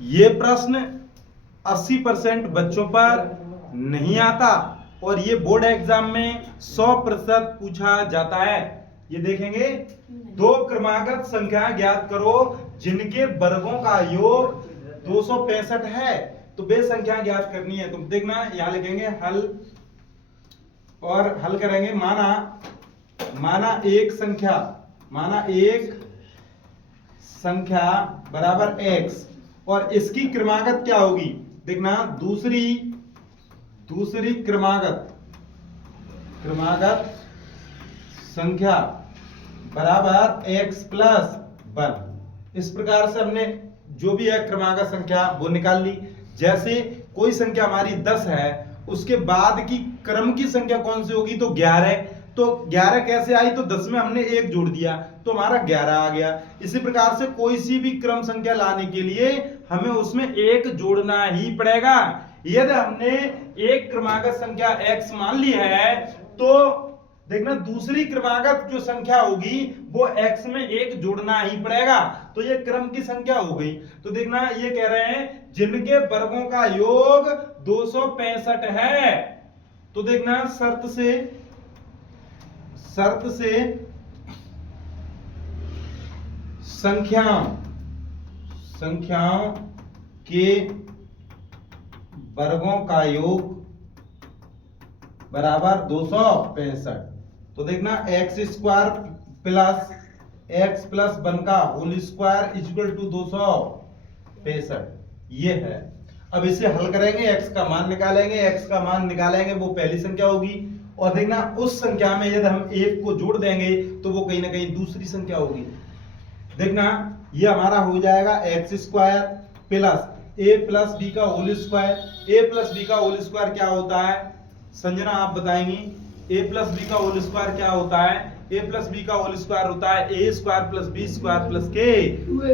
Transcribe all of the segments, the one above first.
ये प्रश्न 80% बच्चों पर नहीं आता और ये बोर्ड एग्जाम में 100% पूछा जाता है। ये देखेंगे, दो क्रमागत संख्या ज्ञात करो जिनके वर्गों का योग 265 है। तो वे संख्या ज्ञात करनी है। तो देखना, यहां लिखेंगे हल और हल करेंगे। माना एक संख्या बराबर x और इसकी क्रमागत क्या होगी। देखना, दूसरी क्रमागत संख्या बराबर x प्लस 1। इस प्रकार से हमने जो भी है क्रमागत संख्या वो निकाल ली। जैसे कोई संख्या हमारी 10 है, उसके बाद की क्रम की संख्या कौन सी होगी, तो 11। तो 11 कैसे आई, तो 10 में हमने 1 जोड़ दिया तो हमारा 11 आ गया। इसी प्रकार से कोई सी भी क्रम संख्या लाने के लिए हमें उसमें 1 जोड़ना ही पड़ेगा। यदि हमने एक क्रमागत संख्या x मान ली है तो देखना, दूसरी क्रमागत जो संख्या होगी वो x में 1 जोड़ना ही पड़ेगा। तो ये क्रम की संख्या हो गई। तो देखना, ये कह रहे हैं जिनके वर्गों का योग 265 है। तो देखना, शर्त से संख्याओं के वर्गों का योग बराबर 265। तो देखना, x प्लस 1 का होल स्क्वायर इक्वल टू 265 ये है। अब इसे हल करेंगे, x का मान निकालेंगे, वो पहली संख्या होगी। और देखना, उस संख्या में यदि हम 1 को जोड़ देंगे तो वो कहीं ना कहीं दूसरी संख्या होगी। देखना, ये हमारा हो जाएगा x square plus a plus B का whole square. a plus B का होल स्क्वायर क्या होता है, संजना आप बताएंगी। a प्लस बी का होल स्क्वायर क्या होता है, a प्लस बी का होल स्क्वायर होता है a square plus B square plus के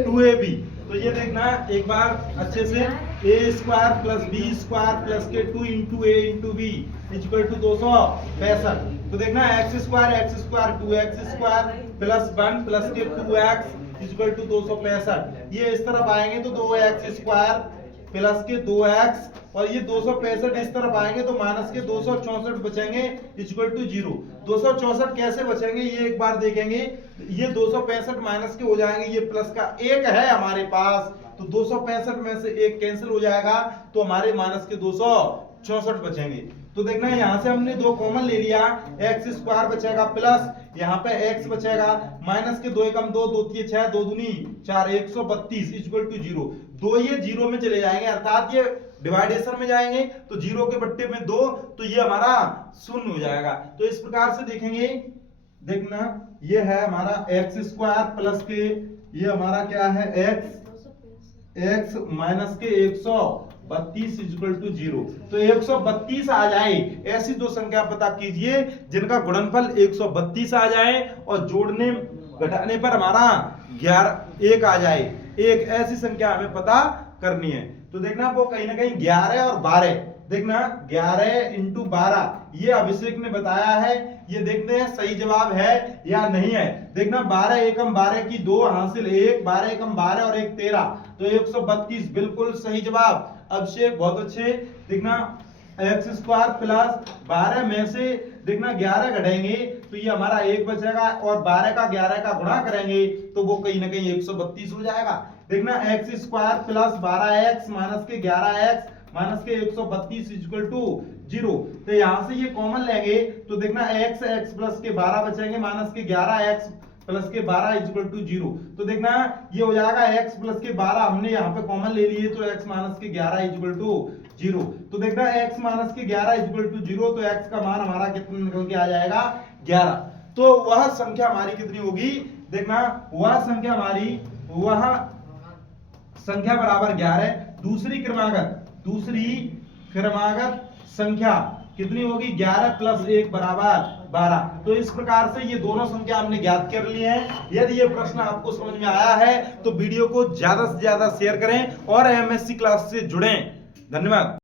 2ab। तो ये देखना एक बार अच्छे से, a square plus B square plus के 2 into a into B equal to 265। तो देखना, x square 2x square plus 1 plus के 2x इक्वल टू 265। ये इस तरफ आएंगे तो 2x स्क्वायर प्लस के 2x और ये 265 इस तरफ आएंगे तो माइनस के 264 बचेंगे इक्वल टू 0। 264 कैसे बचेंगे ये एक बार देखेंगे। ये 265 माइनस के हो जाएंगे, ये प्लस का 1 है हमारे पास, तो 265 में से 1 कैंसिल हो जाएगा तो हमारे माइनस के 264 बचेंगे। तो देखना, यहां से हमने 2 कॉमन ले लिया, x स्क्वायर बचेगा प्लस यहाँ पे x बचेगा माइनस के 2 एकम 2 2 3 6 2 दूनी 4 132 इक्वल टू 0। 2 ये 0 में चले जाएंगे, अर्थात ये डिवाइडेशन में जाएंगे तो 0 के बट्टे में 2, तो ये हमारा 0 हो जाएगा। तो इस प्रकार से देखेंगे, देखना ये है हमारा x स्क्वायर प्लस के ये हमारा क्या है x माइनस के 132 इक्वल टू 0। तो 132 आ जाए, ऐसी दो संख्या पता कीजिए जिनका गुणनफल 132 आ जाए और जोड़ने घटाने पर हमारा 1 आ जाए। एक ऐसी संख्या हमें पता करनी है। तो देखना, वो कहीं ना कहीं 11 और 12। देखना, 11 इंटू 12 ये अभिषेक ने बताया है। ये देखते हैं सही जवाब है या नहीं है। देखना, 12 एकम 12 की 2 हासिल 1, 12 एकम 12 और 1 13, तो 132 बिल्कुल सही जवाब। अभिषेक बहुत अच्छे। देखना, x स्क्वायर प्लस 12 में से देखना 11 घटाएंगे तो ये हमारा 1 बचेगा और 12 का 11 का गुणा करेंगे तो वो कहीं ना कहीं 132 हो जाएगा। देखना, x square plus 12x minus के 11x माइनस के 132 इक्वल टू 0। तो यहां से ये कॉमन लेंगे तो देखना, x प्लस के 12 बचेंगे माइनस के 11x प्लस के 12 इक्वल टू 0। तो देखना, ये हो जाएगा x प्लस के 12 हमने यहाँ पे कॉमन ले लिए तो x माइनस के 11 इक्वल टू 0। तो देखना, x माइनस के 11 इक्वल टू 0, तो x का मान हमारा कितना निकल के आ जाएगा 11। तो वह संख्या हमारी कितनी होगी। देखना, वह संख्या बराबर 11। दूसरी क्रमागत संख्या कितनी होगी, 11 प्लस 1 बराबर 12। तो इस प्रकार से ये दोनों संख्या हमने ज्ञात कर ली है। यदि ये प्रश्न आपको समझ में आया है तो वीडियो को ज्यादा से ज्यादा शेयर करें और एमएससी क्लास से जुड़ें। धन्यवाद।